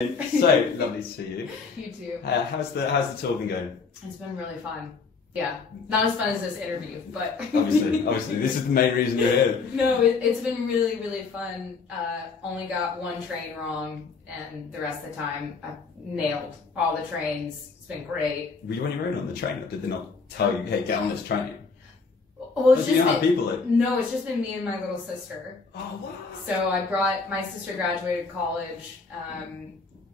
So lovely to see you. You too. How's the tour been going? It's been really fun. Yeah, not as fun as this interview, but obviously, this is the main reason you're here. No, it's been really fun. Only got one train wrong, and the rest of the time I nailed all the trains. It's been great. Were you on your own on the train, or did they not tell you, "Hey, get on this train"? Well, it's just you have people that... No, it's just been me and my little sister. Oh wow! So I brought my sister graduated college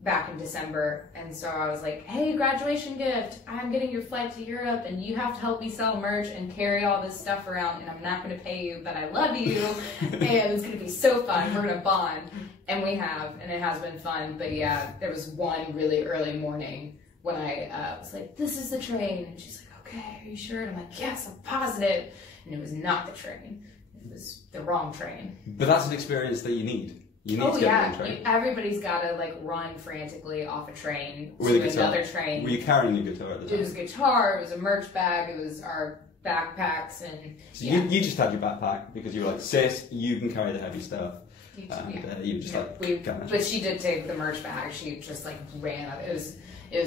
back in December, and so I was like, hey, graduation gift, I'm getting your flight to Europe and you have to help me sell merch and carry all this stuff around, and I'm not going to pay you, but I love you and it's going to be so fun, we're going to bond. And we have, and it has been fun. But yeah, there was one really early morning when I was like, this is the train, and she's like, okay, are you sure? And I'm like, yes, I'm positive. And it was not the train, it was the wrong train. But that's an experience that you need. You need to get on a train. Everybody's got to like run frantically off a train with to another train. Were you carrying your guitar at the time? It was a guitar, it was a merch bag, it was our backpacks, and so yeah. you just had your backpack because you were like, sis, you can carry the heavy stuff. You were just but she did take the merch bag. She just like ran up. It was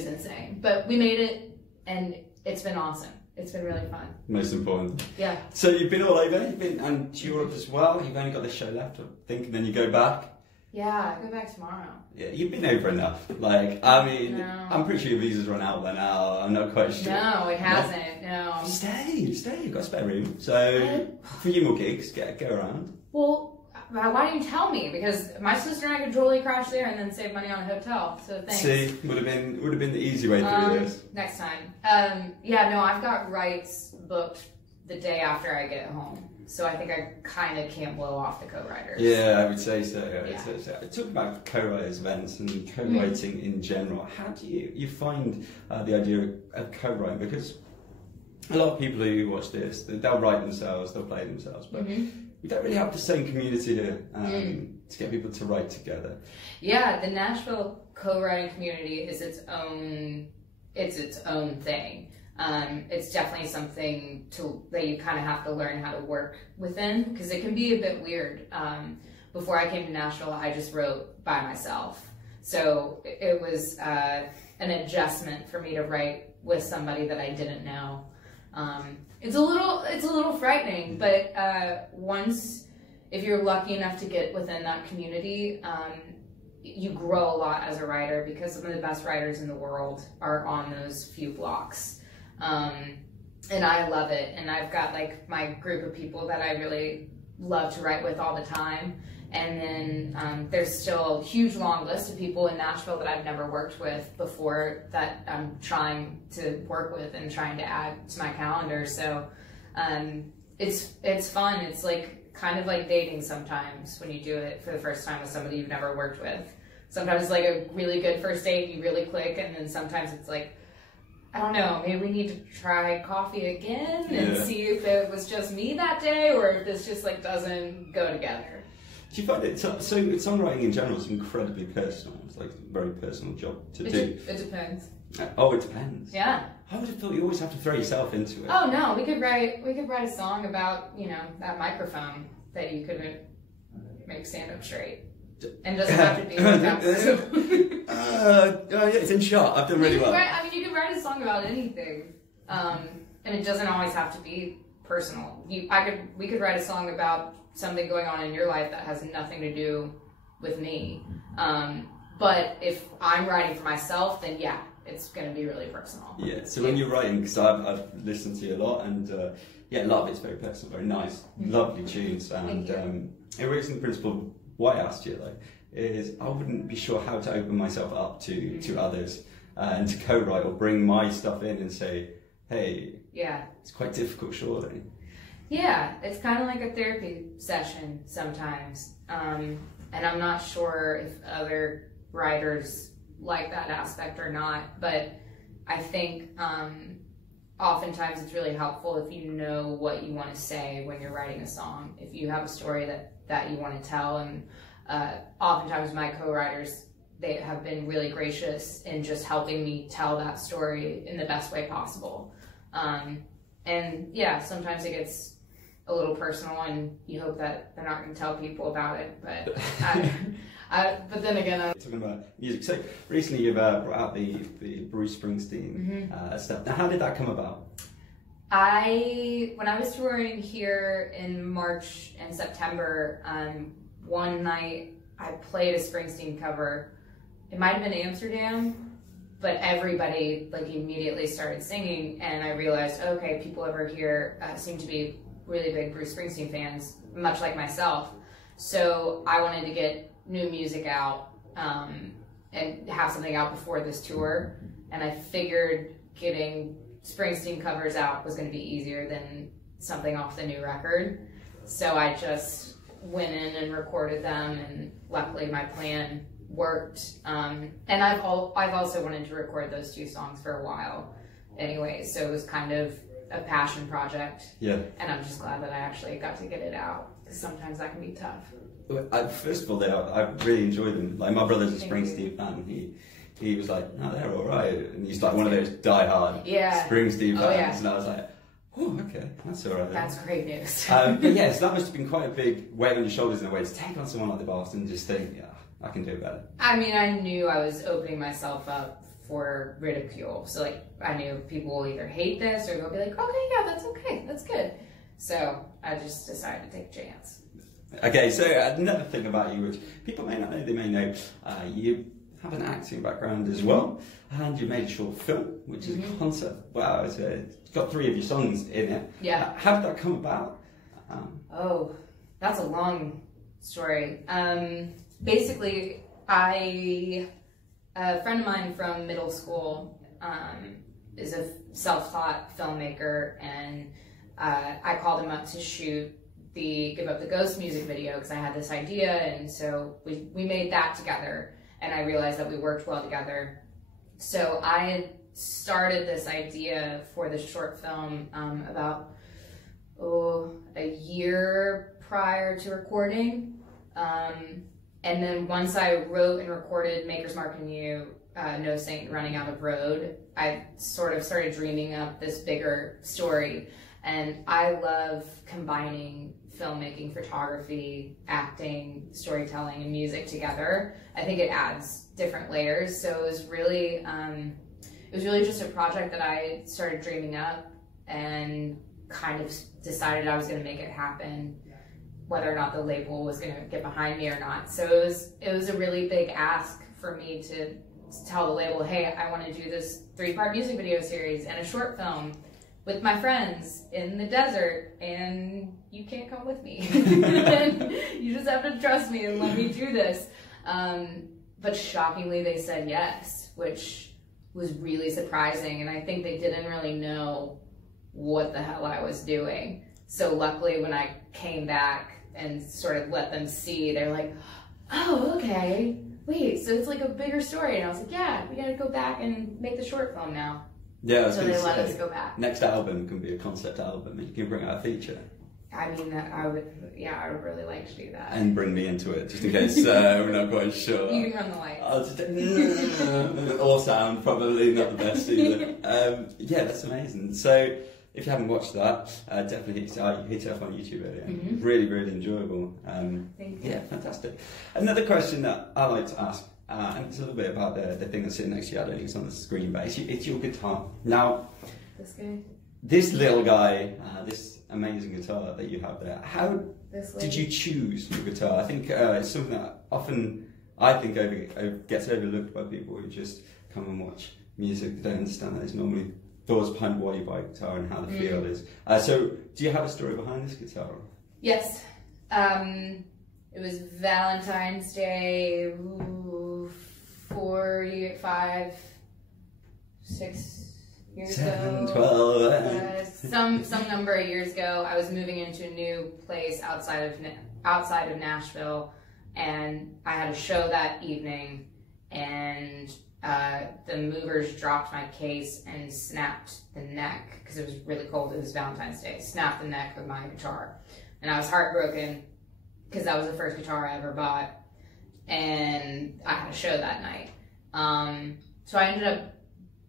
insane. But we made it, and it's been awesome. It's been really fun. Most important. Yeah. So you've been all over. You've been and to Europe as well. You've only got this show left, I think, and then you go back. Yeah, I go back tomorrow. Yeah, you've been over enough. Like, I mean, no. I'm pretty sure your visa's run out by now. I'm not quite sure. No, it hasn't. No. Stay. You've got spare room. So for you more gigs, go around. Well, why didn't you tell me? Because my sister and I could totally crash there and then save money on a hotel. So thanks. See, would have been the easy way through this. Next time. Yeah, no, I've got rights booked the day after I get home. So I think I kind of can't blow off the co-writers. Yeah, I would say so. Yeah. Talk about co-writers events and co-writing in general. How do you find the idea of co-writing? Because a lot of people who watch this, they'll write themselves, they'll play themselves, but we don't really have the same community here to get people to write together. Yeah, the Nashville co-writing community is its own thing. It's definitely something that you kind of have to learn how to work within, because it can be a bit weird. Before I came to Nashville, I just wrote by myself. So it was an adjustment for me to write with somebody that I didn't know. It's a little frightening, but if you're lucky enough to get within that community, you grow a lot as a writer, because some of the best writers in the world are on those few blocks. And I love it, and I've got like my group of people that I really love to write with all the time, and then there's still a huge long list of people in Nashville that I've never worked with before that I'm trying to work with and trying to add to my calendar. So it's fun. It's like kind of like dating sometimes when you do it for the first time with somebody you've never worked with. Sometimes it's like a really good first date, you really click, and then sometimes it's like, I don't know, maybe we need to try coffee again and see if it was just me that day, or if this just like doesn't go together. Do you find it, so songwriting in general is incredibly personal. It's like a very personal job to do. It depends. Oh, it depends. Yeah. I would have thought you always have to throw yourself into it. Oh no, we could write a song about, you know, that microphone that you couldn't make stand up straight. And doesn't have to be like yeah, it's in shot. I've done really well. You could write a song about anything, and it doesn't always have to be personal. We could write a song about something going on in your life that has nothing to do with me. But if I'm writing for myself, then yeah, it's going to be really personal. Yeah. So when you're writing, because I've listened to you a lot, and yeah, a lot of it's very personal, very nice, lovely tunes, and it works in the principle. Why I asked you though is I wouldn't be sure how to open myself up to others and to co-write or bring my stuff in and say, hey, it's quite difficult, surely. Yeah, it's kind of like a therapy session sometimes, and I'm not sure if other writers like that aspect or not, but I think oftentimes it's really helpful if you know what you want to say when you're writing a song. If you have a story that you want to tell, and oftentimes my co-writers, they have been really gracious in just helping me tell that story in the best way possible. And yeah, sometimes it gets a little personal and you hope that they're not going to tell people about it, but But then again, talking about music. So recently you've brought out the Bruce Springsteen stuff. Now, how did that come about? When I was touring here in March and September, one night I played a Springsteen cover. It might have been Amsterdam, but everybody like immediately started singing, and I realized, okay, people over here seem to be really big Bruce Springsteen fans, much like myself. So I wanted to get new music out and have something out before this tour, and I figured getting Springsteen covers out was going to be easier than something off the new record. So I just went in and recorded them, and luckily my plan worked. And I've also wanted to record those 2 songs for a while anyway, so it was kind of a passion project. Yeah. And I'm just glad that I actually got to get it out, because sometimes that can be tough. First of all, I really enjoyed them. Like, my brother's a Springsteen fan. He was like, no, they're all right. And he's like one of those diehard Springsteen fans. And I was like, oh, okay, that's all right. That's great news. But yeah, so that must have been quite a big weight on your shoulders in a way to take on someone like the Boston and just think, yeah, I can do it better. I mean, I knew I was opening myself up for ridicule. So, like, I knew people will either hate this or they'll be like, okay, yeah, that's okay, that's good. So I just decided to take a chance. Okay, so another thing about you, which people may not know, they may know, you have an acting background as well, and you made a short film, which is a concept. Wow, it's got 3 of your songs in it. Yeah. How did that come about? Oh, that's a long story. Basically, a friend of mine from middle school is a self-taught filmmaker, and I called him up to shoot the Give Up the Ghost music video because I had this idea, and so we made that together, and I realized that we worked well together. So I had started this idea for the short film about a year prior to recording, and then once I wrote and recorded Maker's Mark and You, No Saint Running Out of Road, I sort of started dreaming up this bigger story. And I love combining filmmaking, photography, acting, storytelling, and music together. I think it adds different layers. So it was really just a project that I started dreaming up and kind of decided I was going to make it happen, whether or not the label was going to get behind me or not. So it was a really big ask for me to tell the label, hey, I want to do this 3-part music video series and a short film with my friends in the desert, and you can't come with me. You just have to trust me and let me do this. But shockingly, they said yes, which was really surprising, and I think they didn't really know what the hell I was doing. So luckily, when I came back and sort of let them see, they're like, oh, okay, wait, so it's like a bigger story. And I was like, yeah, we gotta go back and make the short film now. Yeah, so they let us go back. Next album can be a concept album, and you can bring out a feature. I mean, I would really like to do that. And bring me into it, just in case we're not quite sure. You can run the lights. Or sound, probably not the best either. Yeah, that's amazing. So, if you haven't watched that, definitely hit it up on YouTube earlier. Really, really enjoyable. Thank you. Yeah, fantastic. Another question that I like to ask, and it's a little bit about the thing that's sitting next to you. I don't think it's on the screen, but it's your guitar. Now, this guy? This little guy, this amazing guitar that you have there, how did you choose your guitar? I think it's something that often, I think, gets overlooked by people who just come and watch music. They don't understand that there's normally doors behind why you buy a guitar and how the feel is. So, do you have a story behind this guitar? Yes. It was Valentine's Day, 6 years ago. 12. Some number of years ago. I was moving into a new place outside of Nashville, and I had a show that evening, and the movers dropped my case and snapped the neck, because it was really cold, it was Valentine's Day, snapped the neck of my guitar. And I was heartbroken, because that was the first guitar I ever bought, and I had a show that night. So I ended up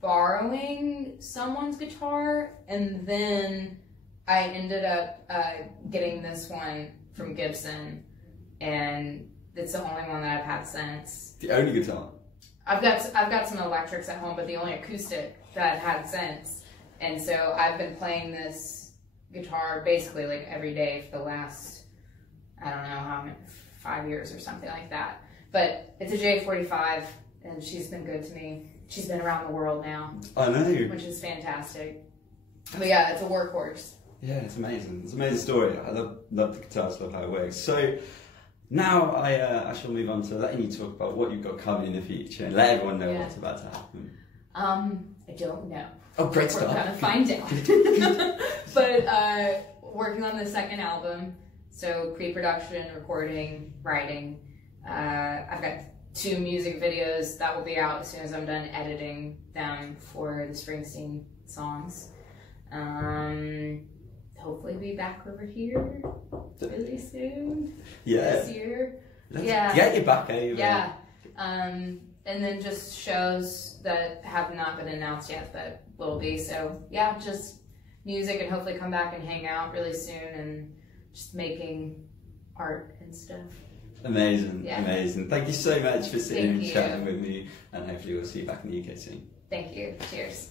borrowing someone's guitar, and then I ended up getting this one from Gibson, and It's the only one that I've had since. The only guitar? I've got some electrics at home, but the only acoustic that I've had since. And so I've been playing this guitar basically like every day for the last, I don't know how many, 5 years or something like that. But it's a J45, and she's been good to me. She's been around the world now. I know. Which is fantastic. But yeah, it's a workhorse. Yeah, it's amazing. It's an amazing story. I love the guitars, love how it works. So now I shall move on to letting you talk about what you've got coming in the future and let everyone know what's about to happen. I don't know. Oh, great stuff. We're gonna find out. But working on the second album, so pre-production, recording, writing. I've got 2 music videos that will be out as soon as I'm done editing them for the Springsteen songs. Hopefully be back over here really soon. Yeah. This year. Let's get you back over. Yeah. And then just shows that have not been announced yet that will be. So yeah, just music, and hopefully come back and hang out really soon and just making art and stuff. Amazing, amazing. Thank you so much for sitting and chatting with me, and hopefully we'll see you back in the UK soon. Thank you. Cheers.